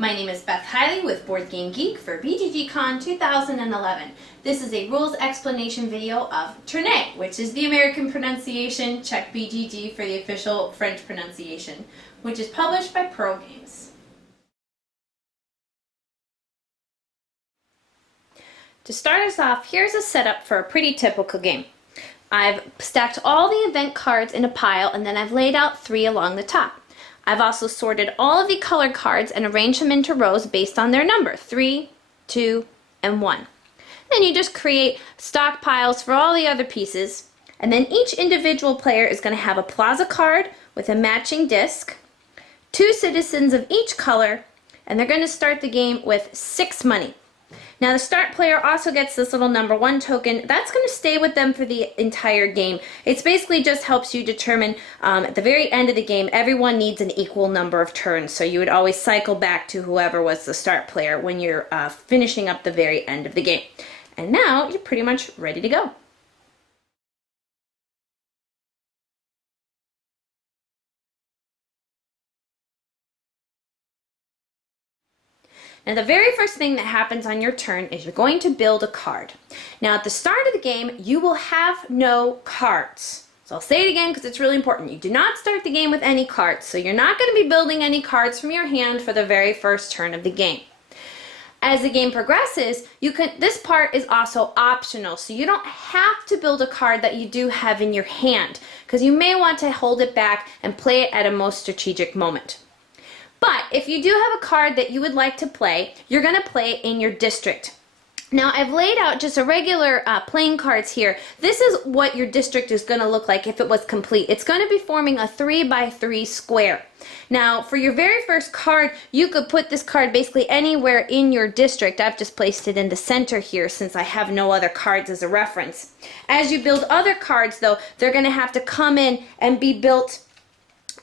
My name is Beth Hiley with Board Game Geek for BGGCon 2011. This is a rules explanation video of Tournay, which is the American pronunciation. Check BGG for the official French pronunciation, which is published by Pro Games. To start us off, here's a setup for a pretty typical game. I've stacked all the event cards in a pile and then I've laid out 3 along the top. I've also sorted all of the colored cards and arranged them into rows based on their number, 3, 2, and 1. Then you just create stockpiles for all the other pieces, and then each individual player is going to have a plaza card with a matching disc, 2 citizens of each color, and they're going to start the game with 6 money. Now the start player also gets this little number 1 token. That's going to stay with them for the entire game. It's basically just helps you determine at the very end of the game, everyone needs an equal number of turns. So you would always cycle back to whoever was the start player when you're finishing up the very end of the game. And now you're pretty much ready to go. Now the very first thing that happens on your turn is you're going to build a card. Now at the start of the game, you will have no cards. So I'll say it again because it's really important. You do not start the game with any cards. So you're not going to be building any cards from your hand for the very first turn of the game. As the game progresses, this part is also optional, so you don't have to build a card that you do have in your hand, because you may want to hold it back and play it at a most strategic moment. But if you do have a card that you would like to play, you're going to play it in your district. Now I've laid out just a regular playing cards here. This is what your district is going to look like if it was complete. It's going to be forming a 3x3 square. Now for your very first card, you could put this card basically anywhere in your district. I've just placed it in the center here since I have no other cards as a reference. As you build other cards though, they're going to have to come in and be built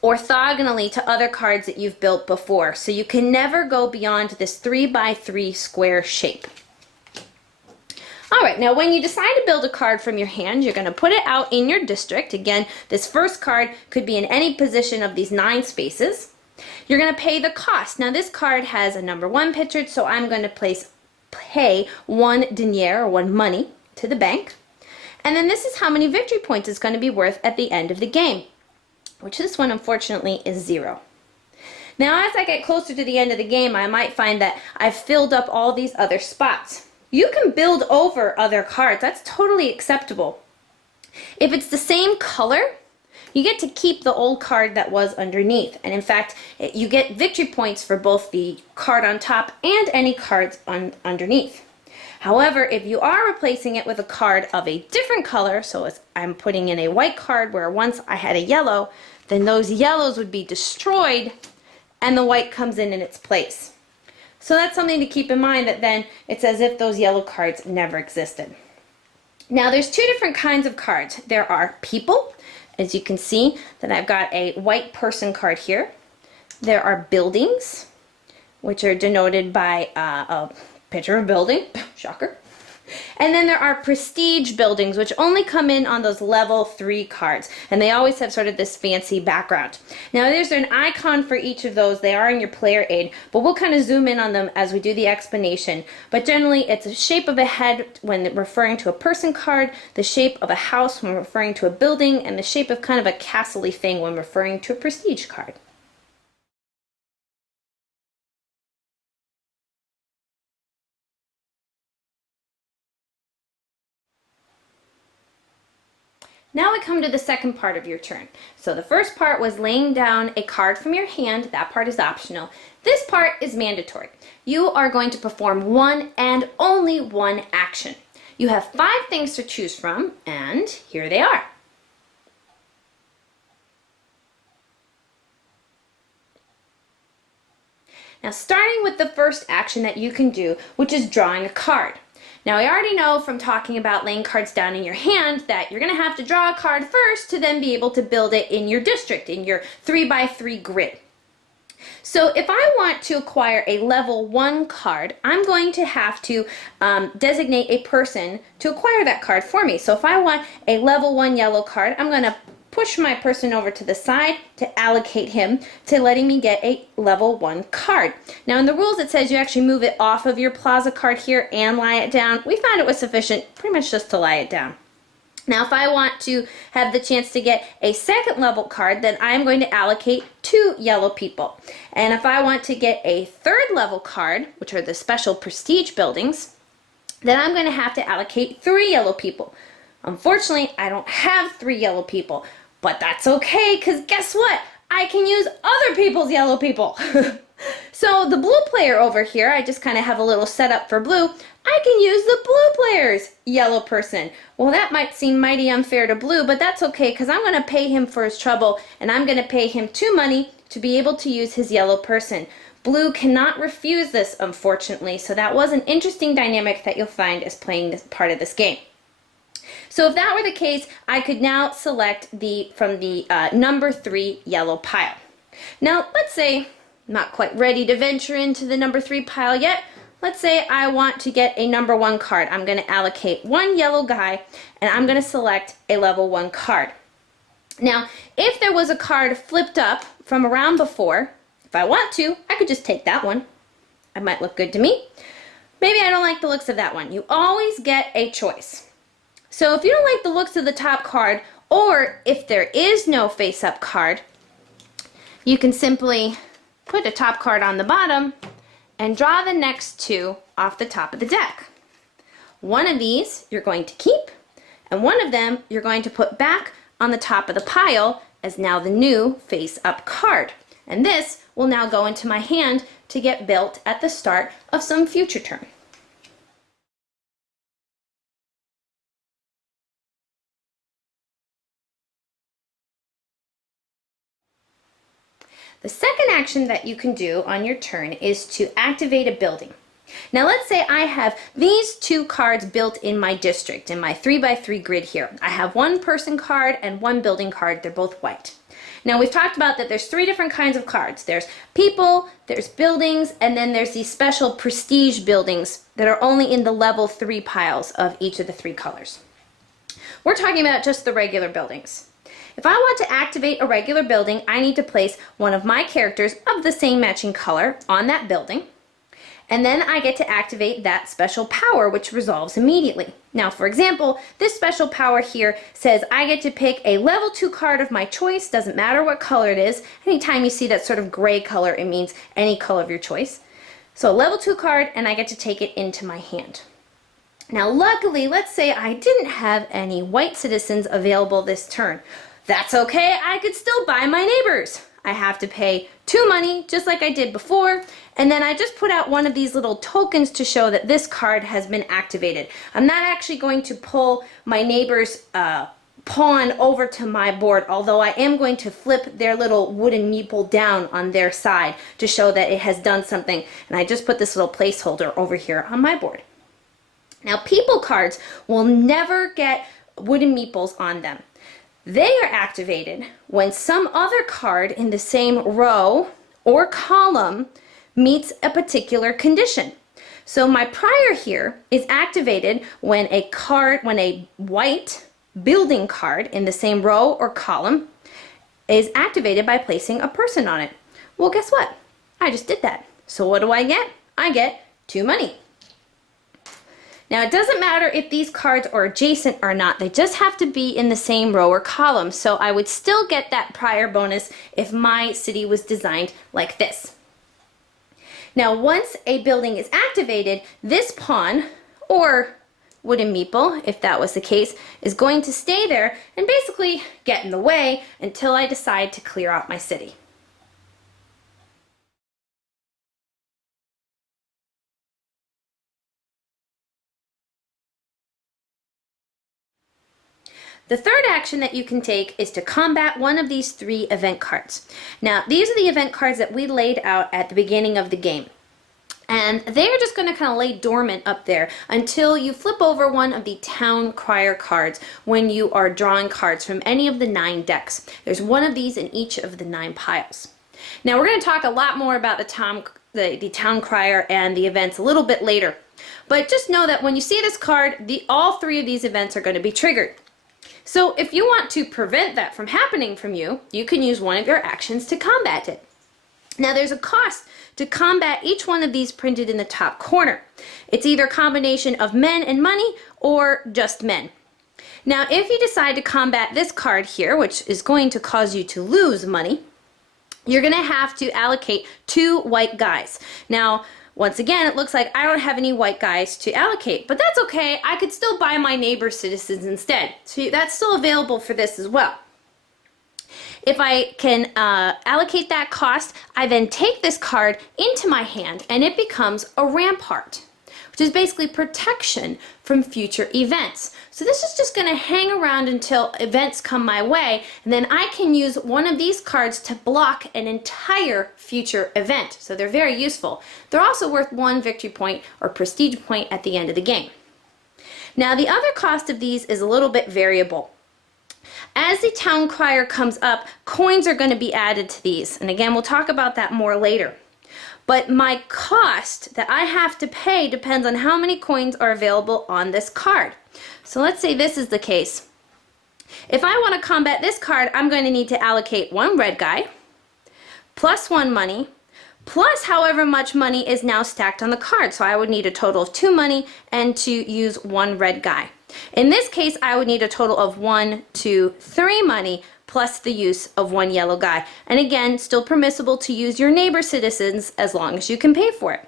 orthogonally to other cards that you've built before. So you can never go beyond this 3x3 square shape. Alright, now when you decide to build a card from your hand, you're going to put it out in your district. Again, this first card could be in any position of these 9 spaces. You're going to pay the cost. Now this card has a number 1 pictured, so I'm going to pay 1 denier, or 1 money, to the bank. And then this is how many victory points it's going to be worth at the end of the game, which this one unfortunately is 0. Now as I get closer to the end of the game, I might find that I've filled up all these other spots. You can build over other cards. That's totally acceptable. If it's the same color, you get to keep the old card that was underneath. And in fact, you get victory points for both the card on top and any cards underneath. However, if you are replacing it with a card of a different color, so I'm putting in a white card where once I had a yellow, then those yellows would be destroyed and the white comes in its place. So that's something to keep in mind, that then it's as if those yellow cards never existed. Now there's 2 different kinds of cards. There are people, as you can see that I've got a white person card here. There are buildings, which are denoted by a picture of a building, shocker. And then there are prestige buildings, which only come in on those level 3 cards. And they always have sort of this fancy background. Now there's an icon for each of those. They are in your player aid, but we'll kind of zoom in on them as we do the explanation. But generally it's a shape of a head when referring to a person card, the shape of a house when referring to a building, and the shape of kind of a castle-y thing when referring to a prestige card. Now we come to the second part of your turn. So the first part was laying down a card from your hand. That part is optional. This part is mandatory. You are going to perform one and only one action. You have 5 things to choose from, and here they are. Now starting with the first action that you can do, which is drawing a card. Now I already know from talking about laying cards down in your hand that you're going to have to draw a card first to then be able to build it in your district, in your 3x3 grid. So if I want to acquire a level 1 card, I'm going to have to designate a person to acquire that card for me. So if I want a level 1 yellow card, I'm going to push my person over to the side to allocate him to letting me get a level 1 card. Now in the rules it says you actually move it off of your plaza card here and lie it down. We found it was sufficient pretty much just to lie it down. Now if I want to have the chance to get a second level card, then I'm going to allocate 2 yellow people. And if I want to get a third level card, which are the special prestige buildings, then I'm going to have to allocate 3 yellow people. Unfortunately, I don't have 3 yellow people, but that's okay, because guess what? I can use other people's yellow people. So the blue player over here, I just kind of have a little setup for blue. I can use the blue player's yellow person. Well, that might seem mighty unfair to blue, but that's okay, because I'm going to pay him for his trouble, and I'm going to pay him 2 money to be able to use his yellow person. Blue cannot refuse this, unfortunately, so that was an interesting dynamic that you'll find as playing this part of this game. So if that were the case, I could now select from the number 3 yellow pile. Now, let's say I'm not quite ready to venture into the number 3 pile yet. Let's say I want to get a number 1 card. I'm going to allocate 1 yellow guy, and I'm going to select a level 1 card. Now, if there was a card flipped up from around before, if I want to, I could just take that one. It might look good to me. Maybe I don't like the looks of that one. You always get a choice. So if you don't like the looks of the top card, or if there is no face-up card, you can simply put a top card on the bottom and draw the next 2 off the top of the deck. One of these you're going to keep, and one of them you're going to put back on the top of the pile as now the new face-up card. And this will now go into my hand to get built at the start of some future turn. The second action that you can do on your turn is to activate a building. Now let's say I have these 2 cards built in my district, in my 3x3 grid here. I have 1 person card and 1 building card. They're both white. Now we've talked about that there's 3 different kinds of cards. There's people, there's buildings, and then there's these special prestige buildings that are only in the level 3 piles of each of the 3 colors. We're talking about just the regular buildings. If I want to activate a regular building, I need to place one of my characters of the same matching color on that building, and then I get to activate that special power, which resolves immediately. Now, for example, this special power here says I get to pick a level 2 card of my choice, doesn't matter what color it is. Anytime you see that sort of gray color, it means any color of your choice. So a level 2 card, and I get to take it into my hand. Now, luckily, let's say I didn't have any white citizens available this turn. That's okay, I could still buy my neighbors. I have to pay 2 money, just like I did before, and then I just put out one of these little tokens to show that this card has been activated. I'm not actually going to pull my neighbor's pawn over to my board, although I am going to flip their little wooden meeple down on their side to show that it has done something, and I just put this little placeholder over here on my board. Now, people cards will never get wooden meeples on them. They are activated when some other card in the same row or column meets a particular condition. So my prior here is activated when a white building card in the same row or column is activated by placing a person on it. Well, guess what? I just did that. So what do I get? I get 2 money. Now, it doesn't matter if these cards are adjacent or not. They just have to be in the same row or column. So I would still get that prior bonus if my city was designed like this. Now, once a building is activated, this pawn, or wooden meeple, if that was the case, is going to stay there and basically get in the way until I decide to clear out my city. The third action that you can take is to combat one of these 3 event cards. Now, these are the event cards that we laid out at the beginning of the game. And they're just going to kind of lay dormant up there until you flip over one of the town crier cards when you are drawing cards from any of the 9 decks. There's one of these in each of the 9 piles. Now, we're going to talk a lot more about the town crier and the events a little bit later. But just know that when you see this card, all 3 of these events are going to be triggered. So if you want to prevent that from happening from you, you can use one of your actions to combat it. Now there's a cost to combat each one of these printed in the top corner. It's either a combination of men and money or just men. Now if you decide to combat this card here, which is going to cause you to lose money, you're going to have to allocate 2 white guys. Now once again, it looks like I don't have any white guys to allocate, but that's okay. I could still buy my neighbor citizens instead. So that's still available for this as well. If I can allocate that cost, I then take this card into my hand and it becomes a rampart, which is basically protection from future events. So this is just going to hang around until events come my way, and then I can use one of these cards to block an entire future event. So they're very useful. They're also worth 1 victory point or prestige point at the end of the game. Now the other cost of these is a little bit variable. As the town crier comes up, coins are going to be added to these, and again we'll talk about that more later. But my cost that I have to pay depends on how many coins are available on this card. So let's say this is the case. If I want to combat this card, I'm going to need to allocate 1 red guy, plus 1 money, plus however much money is now stacked on the card. So I would need a total of 2 money and to use 1 red guy. In this case, I would need a total of 1, 2, 3 money, plus the use of 1 yellow guy. And again, still permissible to use your neighbor citizens as long as you can pay for it.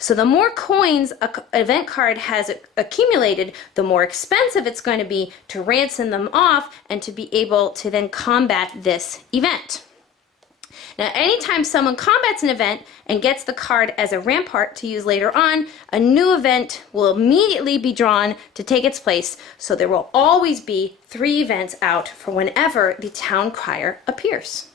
So the more coins an event card has accumulated, the more expensive it's going to be to ransom them off and to be able to then combat this event. Now anytime someone combats an event and gets the card as a rampart to use later on, a new event will immediately be drawn to take its place, so there will always be 3 events out for whenever the town crier appears.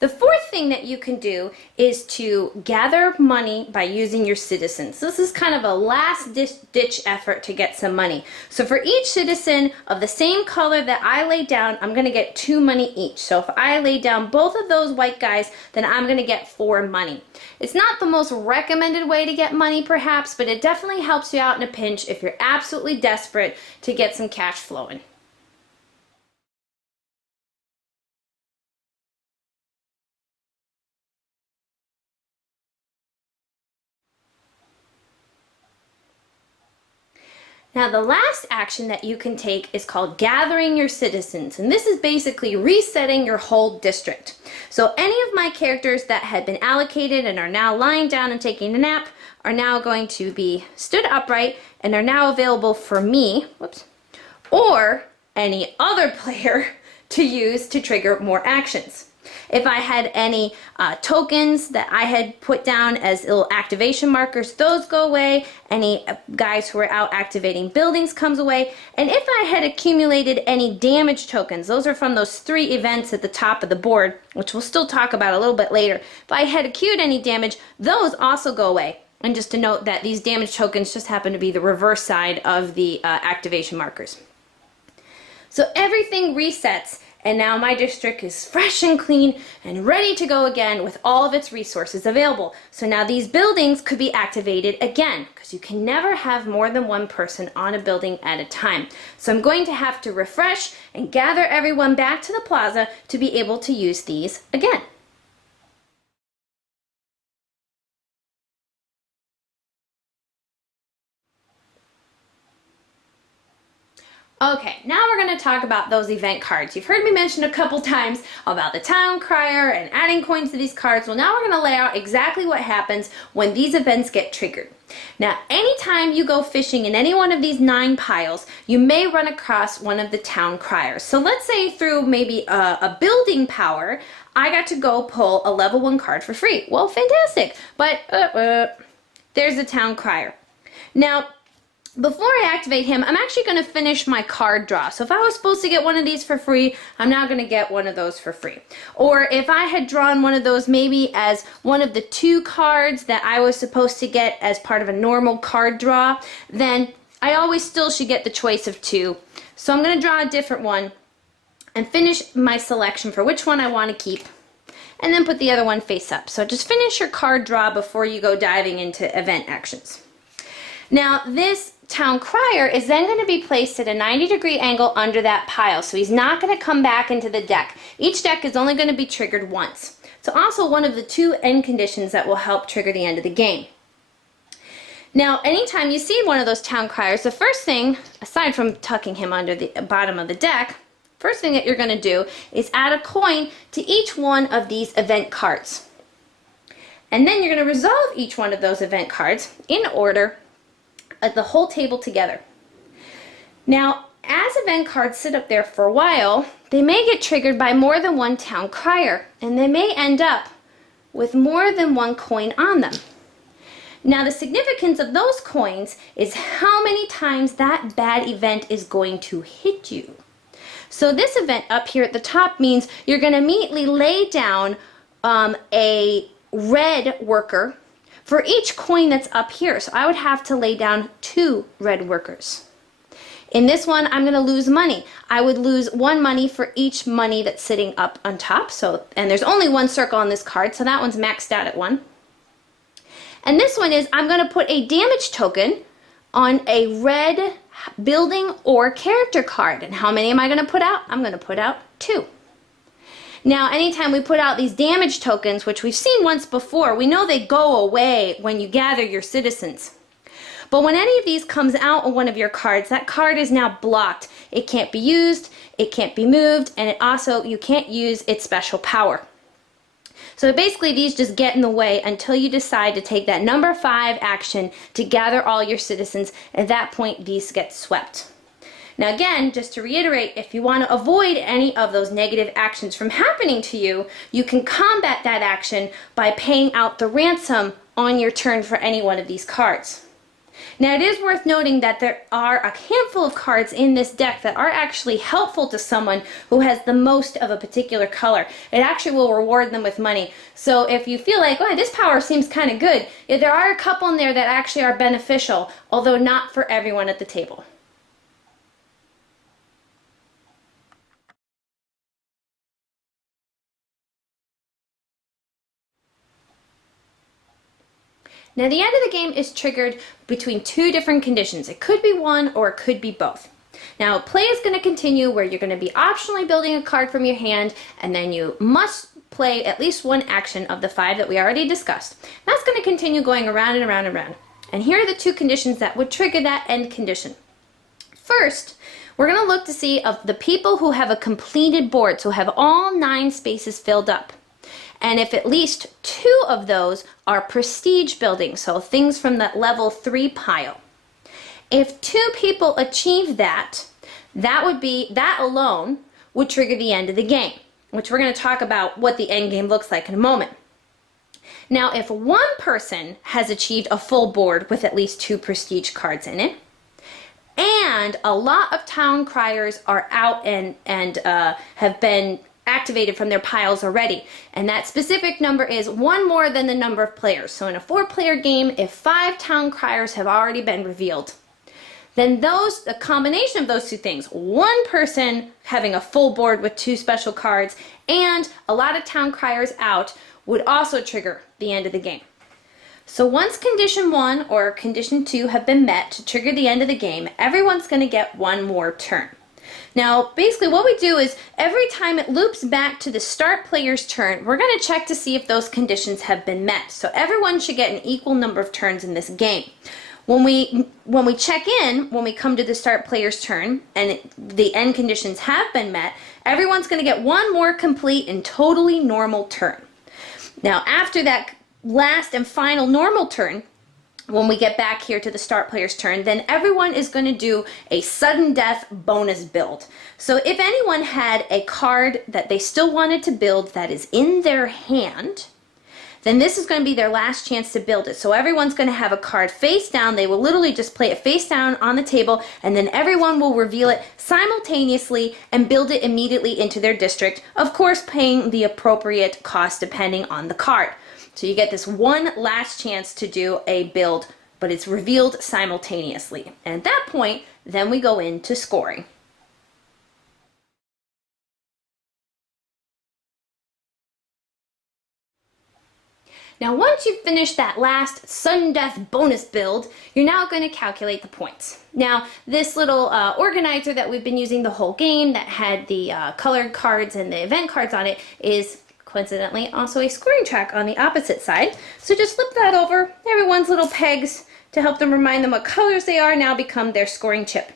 The 4th thing that you can do is to gather money by using your citizens. This is kind of a last ditch effort to get some money. So for each citizen of the same color that I lay down, I'm going to get 2 money each. So if I lay down both of those white guys, then I'm going to get 4 money. It's not the most recommended way to get money perhaps, but it definitely helps you out in a pinch if you're absolutely desperate to get some cash flowing. Now the last action that you can take is called gathering your citizens, and this is basically resetting your whole district. So any of my characters that had been allocated and are now lying down and taking a nap are now going to be stood upright and are now available for me, whoops, or any other player to use to trigger more actions. If I had any tokens that I had put down as little activation markers, those go away. Any guys who are out activating buildings comes away. And if I had accumulated any damage tokens, those are from those 3 events at the top of the board, which we'll still talk about a little bit later. If I had accrued any damage, those also go away. And just to note that these damage tokens just happen to be the reverse side of the activation markers. So everything resets. And now my district is fresh and clean and ready to go again with all of its resources available. So now these buildings could be activated again, because you can never have more than 1 person on a building at a time. So I'm going to have to refresh and gather everyone back to the plaza to be able to use these again. Okay, now we're going to talk about those event cards. You've heard me mention a couple times about the town crier and adding coins to these cards. Well, now we're going to lay out exactly what happens when these events get triggered. Now, anytime you go fishing in any one of these 9 piles, you may run across one of the town criers. So let's say through maybe a building power, I got to go pull a level 1 card for free. Well, fantastic, but there's the town crier. Now, before I activate him, I'm actually going to finish my card draw. So if I was supposed to get one of these for free, I'm now going to get one of those for free. Or if I had drawn one of those maybe as one of the 2 cards that I was supposed to get as part of a normal card draw, then I always still should get the choice of 2. So I'm going to draw a different one. and finish my selection for which one I want to keep, and then put the other one face up. So just finish your card draw before you go diving into event actions. Now this town crier is then going to be placed at a 90-degree angle under that pile, so he's not going to come back into the deck. Each deck is only going to be triggered once. So also one of the 2 end conditions that will help trigger the end of the game. Now anytime you see one of those town criers, the first thing, aside from tucking him under the bottom of the deck, first thing that you're going to do is add a coin to each one of these event cards. And then you're going to resolve each one of those event cards in order at the whole table together. Now, as event cards sit up there for a while, they may get triggered by more than one town crier, and they may end up with more than one coin on them. Now, the significance of those coins is how many times that bad event is going to hit you. So this event up here at the top means you're going to immediately lay down a red worker for each coin that's up here. So I would have to lay down 2 red workers. In this one, I'm going to lose money. I would lose 1 money for each money that's sitting up on top. And there's only 1 circle on this card, so that one's maxed out at 1. And this one is, I'm going to put a damage token on a red building or character card. And how many am I going to put out? I'm going to put out 2. Now, anytime we put out these damage tokens, which we've seen once before, we know they go away when you gather your citizens. But when any of these comes out on one of your cards, that card is now blocked. It can't be used, it can't be moved, and you can't use its special power. So basically these just get in the way until you decide to take that number 5 action to gather all your citizens. At that point, these get swept. Now again, just to reiterate, if you want to avoid any of those negative actions from happening to you, you can combat that action by paying out the ransom on your turn for any one of these cards. Now it is worth noting that there are a handful of cards in this deck that are actually helpful to someone who has the most of a particular color. It actually will reward them with money. So if you feel like, oh, this power seems kind of good, there are a couple in there that actually are beneficial, although not for everyone at the table. Now the end of the game is triggered between 2 different conditions. It could be one or it could be both. Now play is going to continue where you're going to be optionally building a card from your hand, and then you must play at least 1 action of the 5 that we already discussed. That's going to continue going around and around and around. And here are the 2 conditions that would trigger that end condition. First, we're going to look to see of the people who have a completed board, so have all 9 spaces filled up. And if at least 2 of those are prestige buildings, so things from that level 3 pile. If 2 people achieve that, that alone would trigger the end of the game, which we're going to talk about what the end game looks like in a moment. Now, if 1 person has achieved a full board with at least 2 prestige cards in it, and a lot of town criers are out and have been activated from their piles already, and that specific number is 1 more than the number of players. So in a 4-player game, if 5 town criers have already been revealed, then the combination of those 2 things, 1 person having a full board with 2 special cards and a lot of town criers out, would also trigger the end of the game. So once condition 1 or condition 2 have been met to trigger the end of the game, everyone's going to get 1 more turn. Now, basically what we do is every time it loops back to the start player's turn, we're going to check to see if those conditions have been met. So everyone should get an equal number of turns in this game. When we check in, when we come to the start player's turn and the end conditions have been met, everyone's going to get 1 more complete and totally normal turn. Now, after that last and final normal turn, when we get back here to the start player's turn, then everyone is going to do a sudden death bonus build. So if anyone had a card that they still wanted to build that is in their hand, then this is going to be their last chance to build it. So everyone's going to have a card face down. They will literally just play it face down on the table, and then everyone will reveal it simultaneously and build it immediately into their district, of course paying the appropriate cost depending on the card. So you get this 1 last chance to do a build, but it's revealed simultaneously. And at that point, then we go into scoring. Now once you've finished that last sudden death bonus build, you're now going to calculate the points. Now this little organizer that we've been using the whole game that had the colored cards and the event cards on it is coincidentally also a scoring track on the opposite side. So just flip that over. Everyone's little pegs to help them remind them what colors they are now become their scoring chip.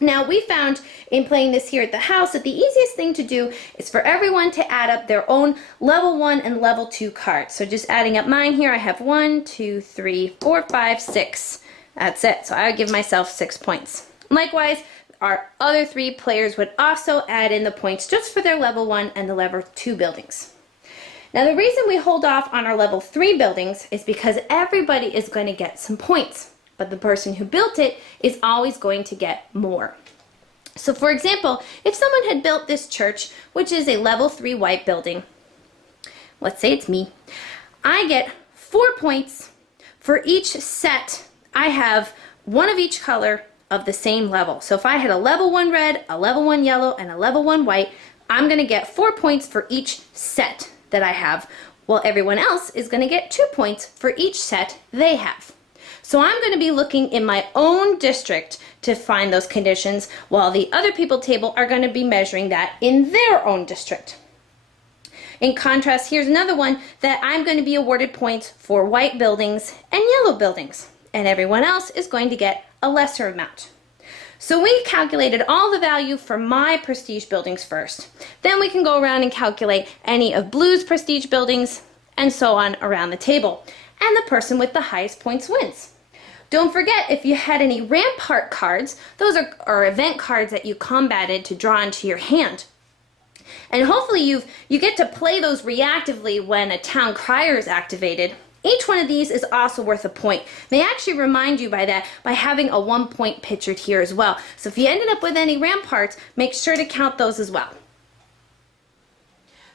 Now we found in playing this here at the house that the easiest thing to do is for everyone to add up their own level 1 and level 2 cards. So just adding up mine here, I have 1, 2, 3, 4, 5, 6. That's it. So I would give myself 6 points. Likewise, our other 3 players would also add in the points just for their level 1 and the level 2 buildings. Now the reason we hold off on our level 3 buildings is because everybody is going to get some points. But the person who built it is always going to get more. So for example, if someone had built this church, which is a level 3 white building, let's say it's me, I get 4 points for each set. I have one of each color of the same level. So if I had a level 1 red, a level 1 yellow, and a level 1 white, I'm going to get 4 points for each set that I have, while everyone else is going to get 2 points for each set they have. So I'm going to be looking in my own district to find those conditions, while the other people table are going to be measuring that in their own district. In contrast, here's another one that I'm going to be awarded points for white buildings and yellow buildings, and everyone else is going to get a lesser amount. So we calculated all the value for my prestige buildings first. Then we can go around and calculate any of Blue's prestige buildings and so on around the table. And the person with the highest points wins. Don't forget, if you had any Rampart cards, those are event cards that you combated to draw into your hand. And hopefully you get to play those reactively when a town crier is activated. Each one of these is also worth a point. They actually remind you by having a 1 point pictured here as well. So if you ended up with any Ramparts, make sure to count those as well.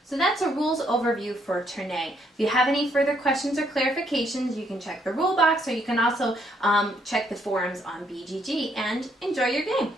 So that's a rules overview for Tournay. If you have any further questions or clarifications, you can check the rule box, or you can also check the forums on BGG and enjoy your game.